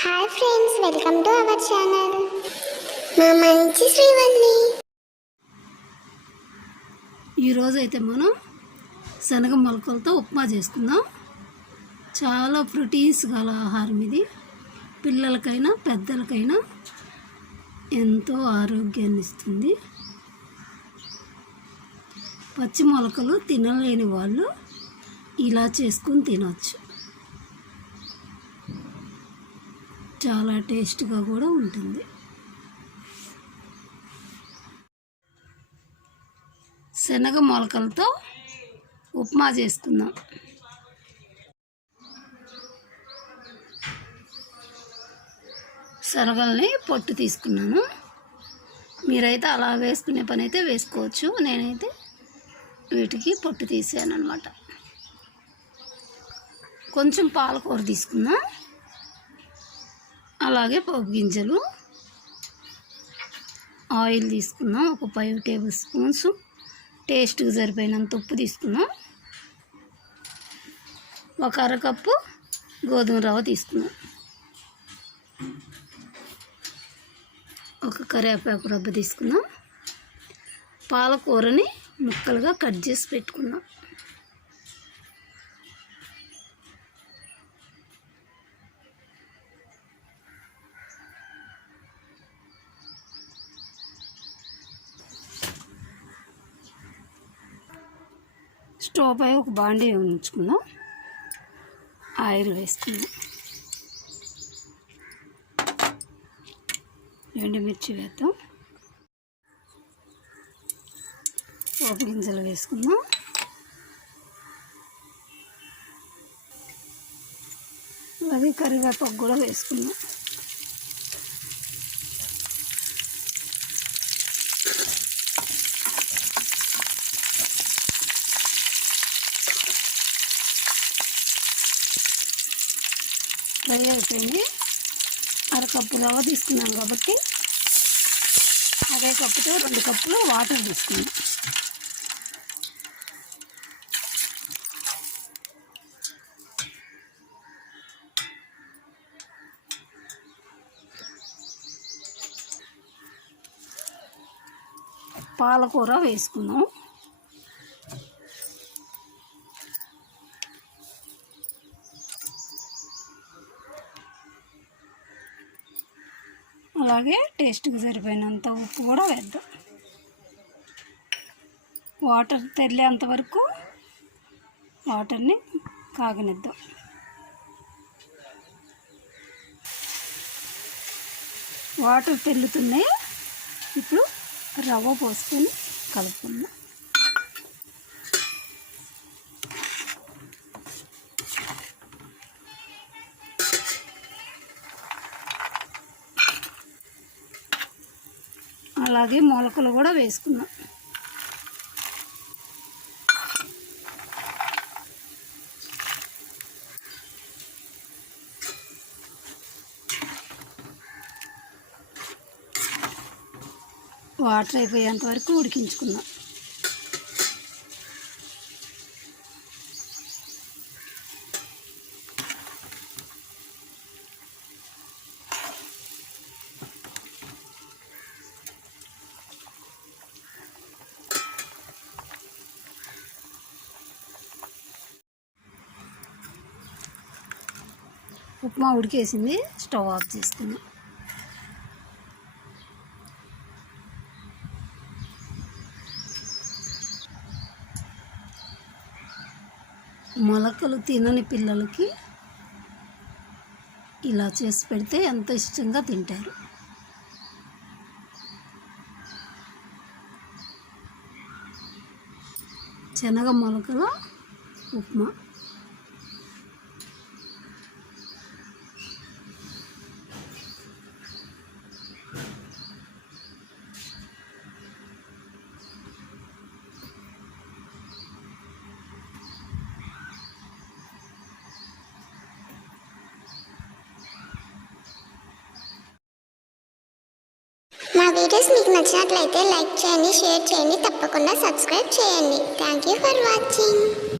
Hi friends, welcome to our channel. మా మంచి శ్రీవల్లి. ఈరోజు అయితే మనం శనగ మొలకలతో ఉప్మా చేసుకుందాం. చాలా ప్రోటీన్స్ గల ఆహారం ఇది. పిల్లలకైనా పెద్దలకైనా ఎంతో ఆరోగ్యాన్ని ఇస్తుంది. పచ్చి మొలకలు తినలేని వాళ్ళు ఇలా చేసుకుని తినవచ్చు. చాలా టేస్ట్గా కూడా ఉంటుంది. శనగ మొలకలతో ఉప్మా చేసుకుందాం. శనగల్ని పొట్టు తీసుకున్నాను. మీరైతే అలా వేసుకునే పని అయితే వేసుకోవచ్చు. నేనైతే వీటికి పొట్టు తీసాను అన్నమాట. కొంచెం పాలకూర తీసుకున్నా, అలాగే పోపు గింజలు, ఆయిల్ తీసుకున్నాం. ఒక 5 టేబుల్ స్పూన్స్ టేస్ట్కి సరిపోయినంత ఉప్పు తీసుకున్నాం. ఒక అరకప్పు గోధుమ రవ్వ తీసుకున్నాం. ఒక కరివేపాకు రవ్వ తీసుకున్నాం. పాలకూరని ముక్కలుగా కట్ చేసి పెట్టుకున్నాం. స్టవ్ పై ఒక బాండీ ఉంచుకుందాం. ఆయిల్ వేసుకుందాం. ఎండుమిర్చి వేద్దాం. పోపు గింజలు వేసుకుందాం. అలాగే కరివేపాకు కూడా వేసుకుందాం. ఫ్రై అయిపోయింది. అరకప్పు రవ్వ తీసుకున్నాం కాబట్టి అదే కప్పుతో 2 కప్పులు వాటర్ తీసుకున్నాం. పాలకూర వేసుకున్నాం. అలాగే టేస్ట్కి సరిపోయినంత ఉప్పు కూడా వేద్దాం. వాటర్ తెల్లేంత వరకు వాటర్ని కాగనిద్దాం. వాటర్ తెల్లుతున్నాయి. ఇప్పుడు రవ్వ పోసుకొని కలుపుకుందాం. అలాగే మొలకలు కూడా వేసుకున్నాం. వాటర్ అయిపోయేంత వరకు ఉడికించుకుందాం. ఉప్మా ఉడికేసింది. స్టవ్ ఆఫ్ చేసుకుందాం. మొలకలు తినని పిల్లలకి ఇలా చేసి పెడితే ఎంతో ఇష్టంగా తింటారు. శనగ మొలకల ఉప్మా. మా వీడియోస్ మీకు నచ్చినట్లయితే లైక్ చేయండి, షేర్ చేయండి, తప్పకుండా సబ్స్క్రైబ్ చేయండి. Thank you for watching.